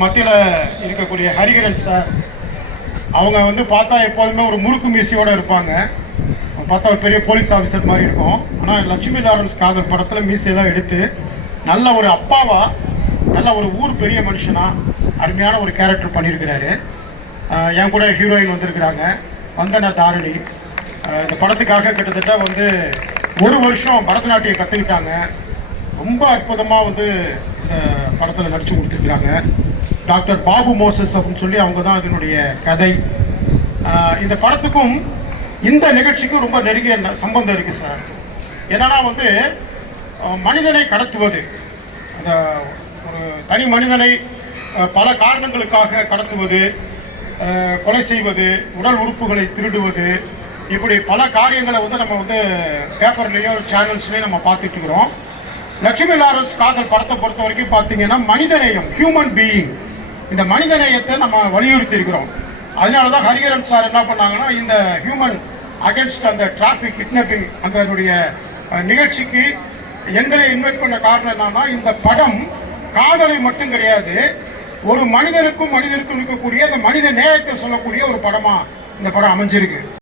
மத்தியில் இருக்கக்கூடிய ஹரிகரன் சார் அவங்க வந்து பார்த்தா எப்போதுமே ஒரு முறுக்கு மீசியோடு இருப்பாங்க. பார்த்தா ஒரு பெரிய போலீஸ் ஆஃபீஸர் மாதிரி இருக்கும். ஆனால் லட்சுமி லாரன்ஸ் காதல் படத்தில் மீசையெல்லாம் எடுத்து நல்ல ஒரு அப்பாவா நல்ல ஒரு ஊர் பெரிய மனுஷனாக அருமையான ஒரு கேரக்டர் பண்ணியிருக்கிறாரு. என் கூட ஹீரோயின் வந்திருக்கிறாங்க. வந்தன தாரணி. இந்த படத்துக்காக கிட்டத்தட்ட வந்து ஒரு வருஷம் பரதநாட்டியம் கற்றுக்கிட்டாங்க ரொம்ப அற்புதமாக வந்து இந்த படத்தில் நடித்து கொடுத்துருக்குறாங்க. டாக்டர் பாபு மோசஸ் அப்படின்னு சொல்லி அவங்க தான் இதனுடைய கதை. இந்த படத்துக்கும் இந்த நிகழ்ச்சிக்கும் ரொம்ப நெருங்கிய சம்பந்தம் இருக்குது சார். என்னன்னா வந்து மனிதனை கடத்துவது. அந்த ஒரு தனி மனிதனை பல காரணங்களுக்காக கடத்துவது கொலை செய்வது உடல் உறுப்புகளை திருடுவது இப்படி பல காரியங்களை வந்து நம்ம வந்து பேப்பர்லேயோ சேனல்ஸ்லேயும் நம்ம பார்த்துட்டு இருக்கிறோம். லட்சுமி லாரன்ஸ் காதல் படத்தை பொறுத்த வரைக்கும் பார்த்தீங்கன்னா மனிதநேயம் ஹியூமன் பீயிங் இந்த மனிதநேயத்தை நம்ம வலியுறுத்தி இருக்கிறோம் அதனால தான் ஹரிஹரன் சார் என்ன பண்ணாங்கன்னா இந்த ஹியூமன் அகேன்ஸ்ட் அந்த டிராஃபிக் கிட்னாப்பிங் அதனுடைய நிகழ்ச்சிக்கு எங்களை இன்வைட் பண்ண காரணம் என்னன்னா இந்த படம் காதலை மட்டும் கிடையாது ஒரு மனிதனுக்கும் மனிதனுக்கும் இருக்கக்கூடிய அந்த மனித நேயத்தை சொல்லக்கூடிய ஒரு படமா இந்த படம் அமைஞ்சிருக்கு.